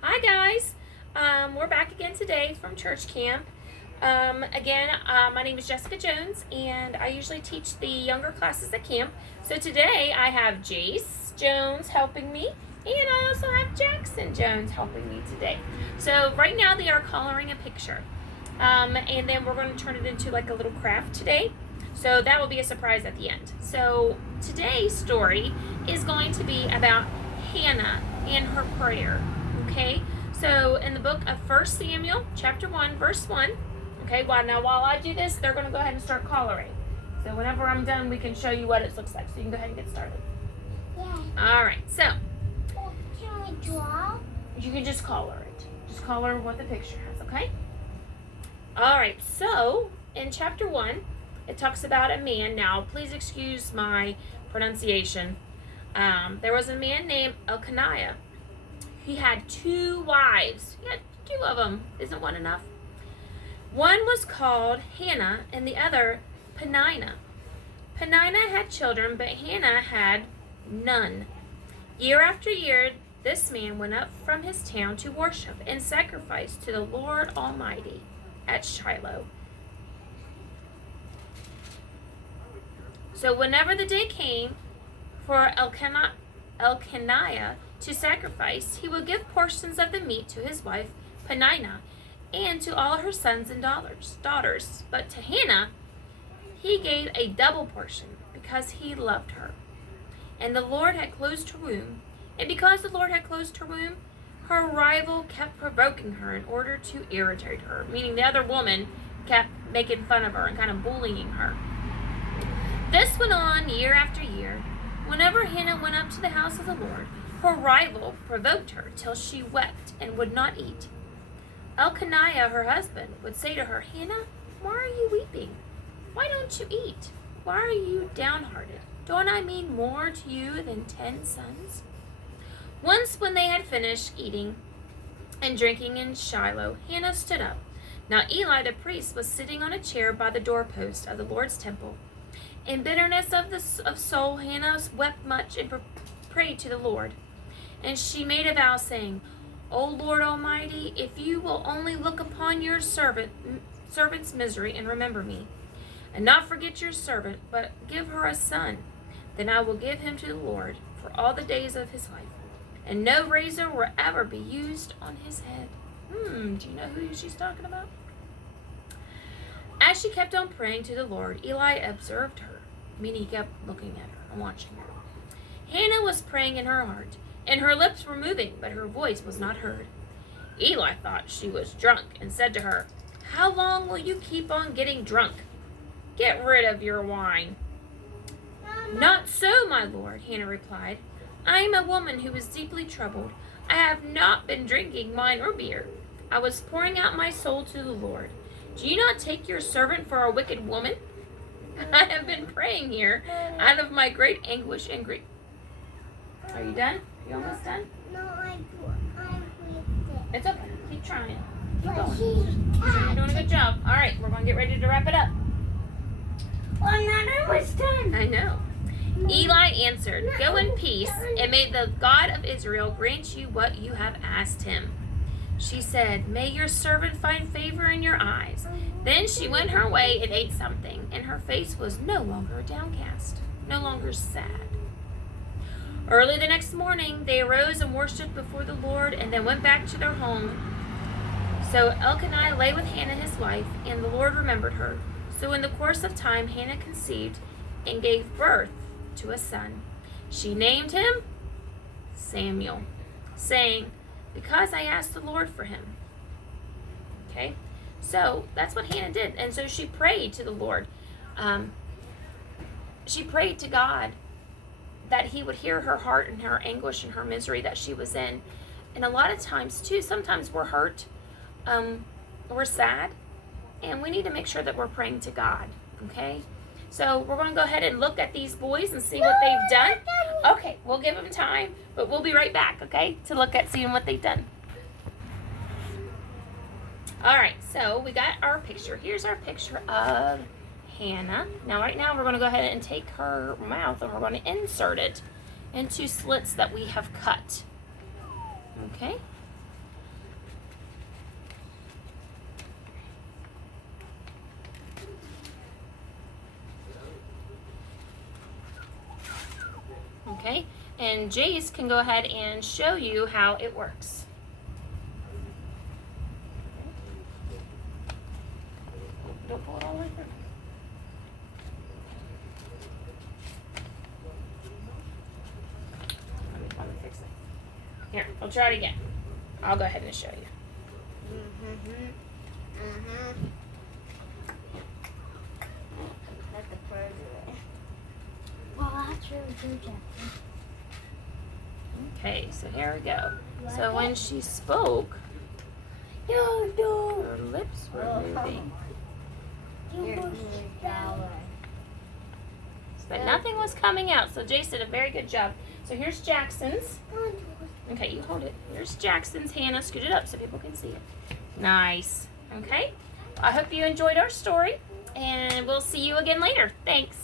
Hi guys, we're back again today from church camp. My name is Jessica Jones, and I usually teach the younger classes at camp. So today I have Jace Jones helping me, and I also have Jackson Jones helping me today. So right now they are coloring a picture, and then we're going to turn it into like a little craft today. So that will be a surprise at the end. So today's story is going to be about Hannah and her prayer. Okay, so in the book of 1 Samuel, chapter 1, verse 1. Okay, while I do this, they're going to go ahead and start coloring. So whenever I'm done, we can show you what it looks like. So you can go ahead and get started. Yeah. All right, so. Can we draw? You can just color it. Just color what the picture has, okay? All right, so in chapter 1, it talks about a man. Now, please excuse my pronunciation. There was a man named Elkanah. He had 2 wives. He had 2 of them. Isn't one enough? One was called Hannah and the other Peninnah. Peninnah had children, but Hannah had none. Year after year, this man went up from his town to worship and sacrifice to the Lord Almighty at Shiloh. So whenever the day came for Elkanah to sacrifice, he would give portions of the meat to his wife Peninnah and to all her sons and daughters. But to Hannah he gave a double portion because he loved her. And the Lord had closed her womb. And because the Lord had closed her womb, her rival kept provoking her in order to irritate her, meaning the other woman kept making fun of her and kind of bullying her. This went on year after year. Whenever Hannah went up to the house of the Lord, her rival provoked her till she wept and would not eat. Elkanah, her husband, would say to her, "Hannah, why are you weeping? Why don't you eat? Why are you downhearted? Don't I mean more to you than 10 sons?" Once when they had finished eating and drinking in Shiloh, Hannah stood up. Now Eli the priest was sitting on a chair by the doorpost of the Lord's temple. In bitterness of soul, Hannah wept much and prayed to the Lord. And she made a vow, saying, "O Lord Almighty, if you will only look upon your servant's misery and remember me, and not forget your servant, but give her a son, then I will give him to the Lord for all the days of his life, and no razor will ever be used on his head." Do you know who she's talking about? As she kept on praying to the Lord, Eli observed her, meaning he kept looking at her and watching her. Hannah was praying in her heart, and her lips were moving, but her voice was not heard. Eli thought she was drunk and said to her, "How long will you keep on getting drunk? Get rid of your wine." Mama. "Not so, my lord," Hannah replied. "I am a woman who is deeply troubled. I have not been drinking wine or beer. I was pouring out my soul to the Lord. Do you not take your servant for a wicked woman? I have been praying here out of my great anguish and grief." Are you done? You almost done? No, I read it. It's okay. Keep trying. Keep But going. she's You're doing a good job. All right, we're going to get ready to wrap it up. Well, none was done. I know. Eli answered, "Go in peace, and may the God of Israel grant you what you have asked him." She said, "May your servant find favor in your eyes." Then she went her way and ate something, and her face was no longer downcast, no longer sad. Early the next morning, they arose and worshipped before the Lord, and then went back to their home. So Elkanah lay with Hannah his wife, and the Lord remembered her. So in the course of time, Hannah conceived and gave birth to a son. She named him Samuel, saying, "Because I asked the Lord for him." Okay, so that's what Hannah did. And so she prayed to the Lord. She prayed to God that he would hear her heart and her anguish and her misery that she was in. And a lot of times too, sometimes we're hurt, we're sad, and we need to make sure that we're praying to God. Okay, so we're going to go ahead and look at these boys and see what they've done. Okay, we'll give them time, but we'll be right back, okay, to look at seeing what they've done. All right, so we got our picture. Here's our picture of Hannah. Now, right now, we're going to go ahead and take her mouth and we're going to insert it into slits that we have cut. Okay, Okay, and Jace can go ahead and show you how it works. Don't pull it all the way through. Let me fix it. Here, we'll try it again. I'll go ahead and show you. That's the first way. Well, that's really good, Jackson. Okay, so here we go. So when she spoke, No. her lips were moving, but nothing was coming out. So Jace did a very good job. So here's Jackson's. Okay, you hold it. Here's Jackson's. Hannah, scoot it up so people can see it. Nice. Okay. I hope you enjoyed our story, and we'll see you again later. Thanks.